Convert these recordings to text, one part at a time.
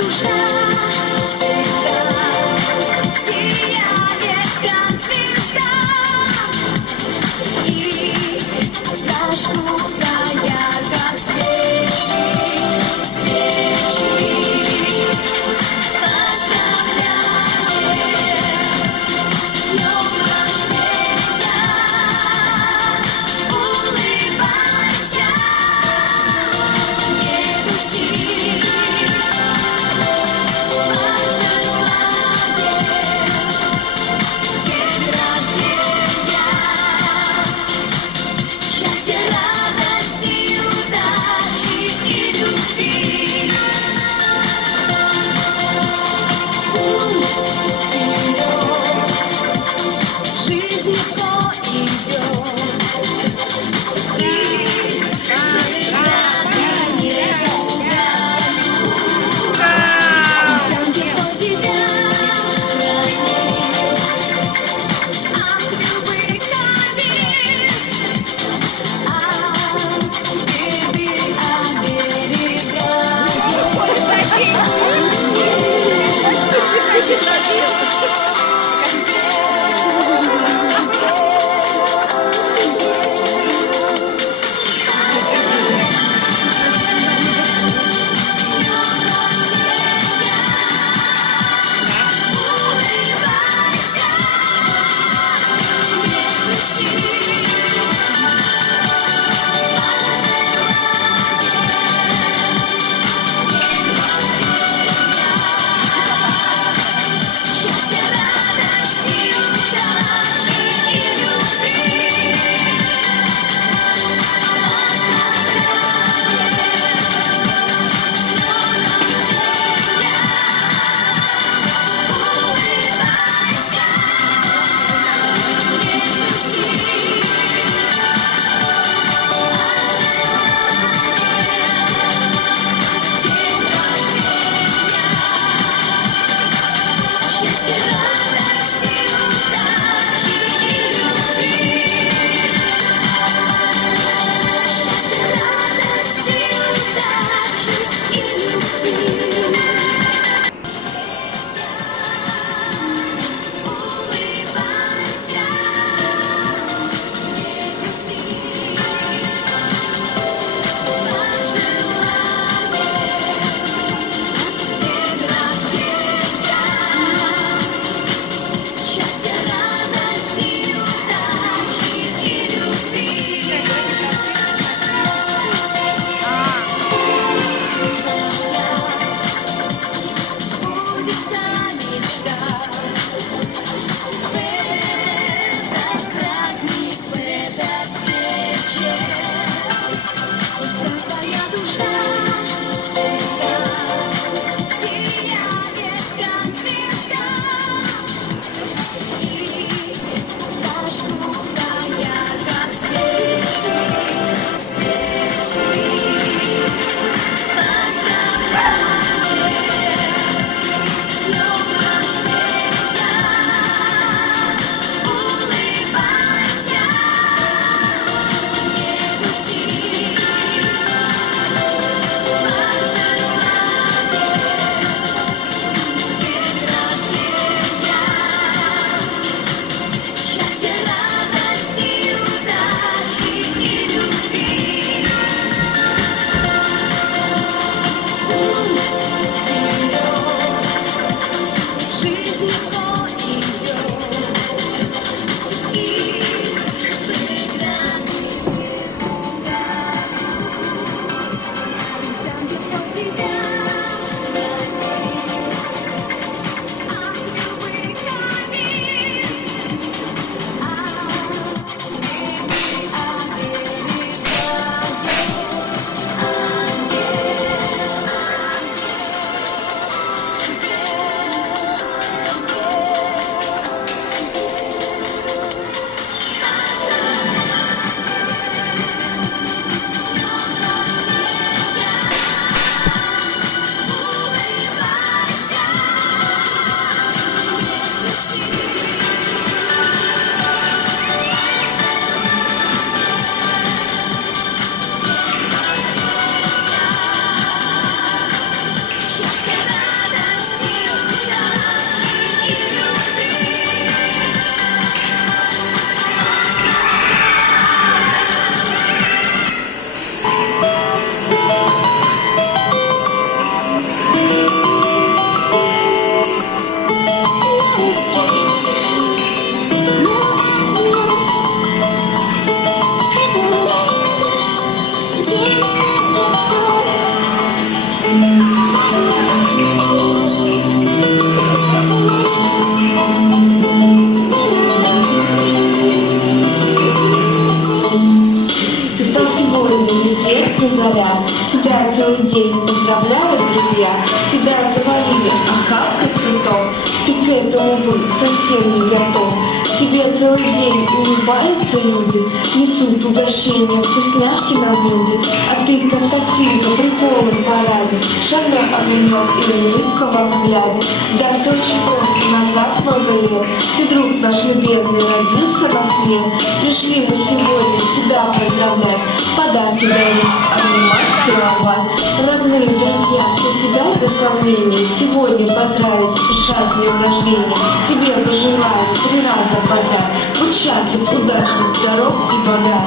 душа всегда сияет, как звезда, и зажгутся ярко свечи, свечи. Поздравляем с днем рождения, улыбайся, не грусти, пожелаем день рождения, счастья, радости, удачи и любви. Пусть вперед жизнь легко идет, преграды не пугают. Пусть ангел тебя хранит от любых обид, от беды счастья, радости, удачи и любви. С днем рождения, улыбайся, не грусти, день рождения, счастья, радости, удачи и любви. Счастья, радости, удачи и любви. Улыбайся, не грусти, пожелаем день рождения, Тебя завалили охапкой цветов, ты к этому был совсем не готов. Тебе целый день улыбаются люди, несут угощения, вкусняшки на блюде, а ты как картинка при полном параде, шагнул огонек и улыбка во взгляде. Да, все очень просто, назад много лет, ты, друг наш любезный, родился на свет. Пришли мы сегодня тебя поздравлять, подарки дарить, обнимать, целовать. Родные друзья, все тебя без сомнения сегодня поздравить, спешат с днем рождения. Тебе пожелаю 3 раза подряд, будь счастлив, удачлив, здоров и богат.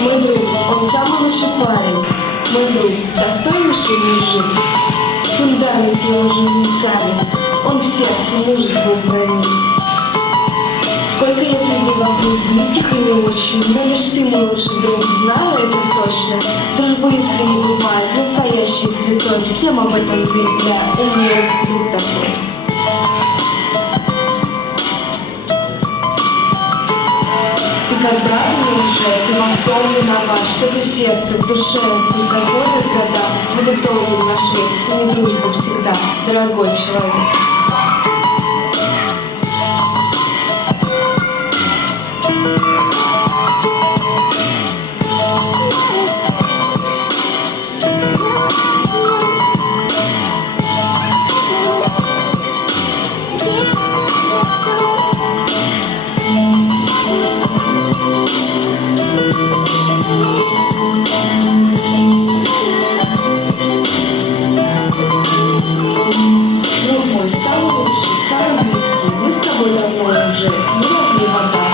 Мой друг, он самый лучший парень. Мой друг, достойнейший мужик. Фундамент его жизни камень, он в сердце мужество бронит. Сколько я среди вокруг близких и не очень, но лишь ты, мой лучший друг, знаю это точно. Дружба искренне бывает, настоящий святой, всем об этом заявляю, у меня есть друг такой. Ты как брат мне уже, ты во всем виноват, что ты в сердце, в душе не проходят года. Мы готовы наш век, цени дружбу всегда, дорогой человек. Друг мой, самый лучший, самый близкий, мы с тобой давно уже, не разлей вода.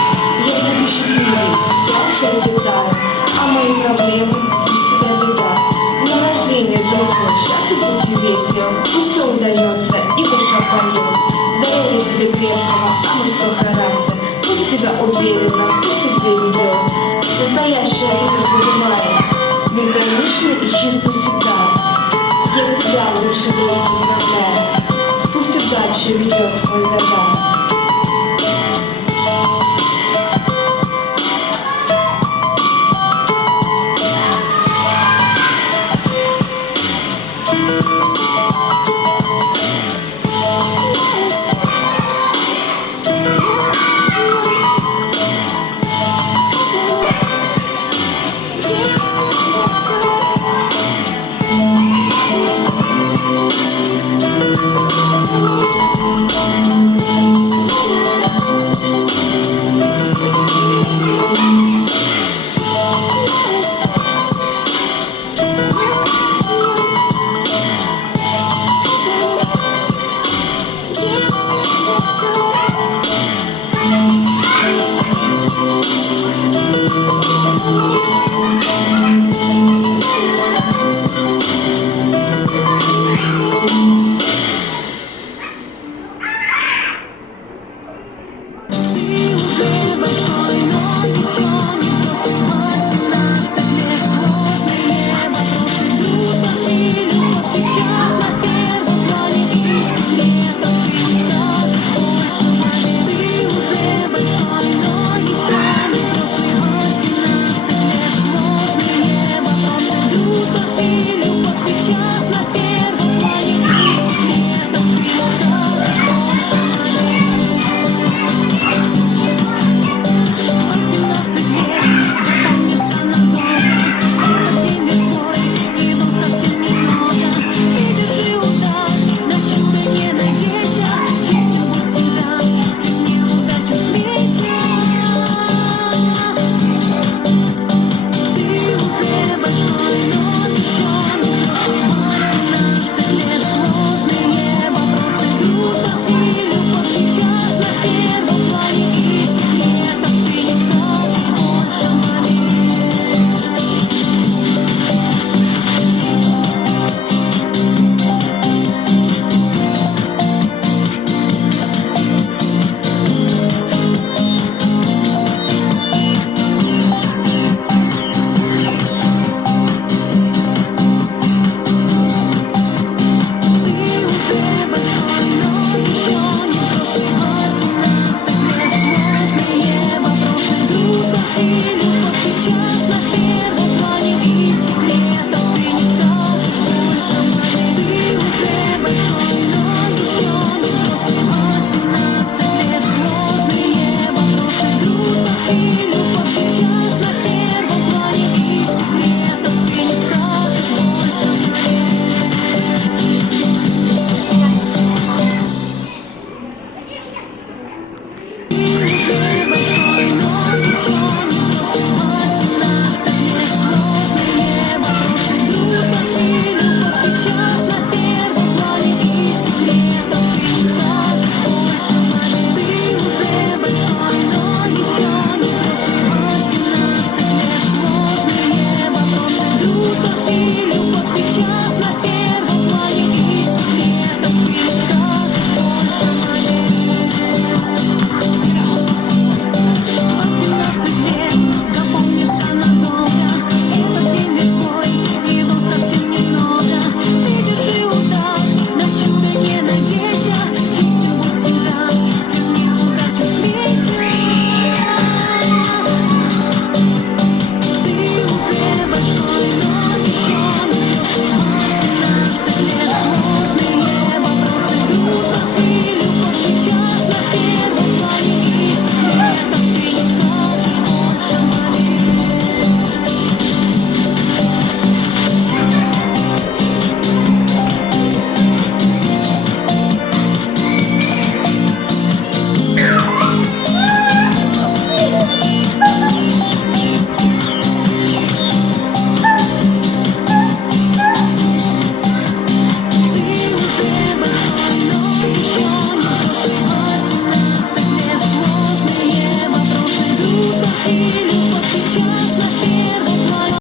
Если ты счастливый, я счастье краю, а мои проблемы для тебя беда. С днем рождения, друг мой, счастлив будь и весел, пусть все удается и душа поет. Здоровья тебе крепкого, а мужской характер, пусть тебя уверенно, пусть судьбе ведет. Настоящая дружба бывает, безграничной и чистой всегда. Я тебя, лучший друг, поздравляю. Пусть удача ведет свой дорога.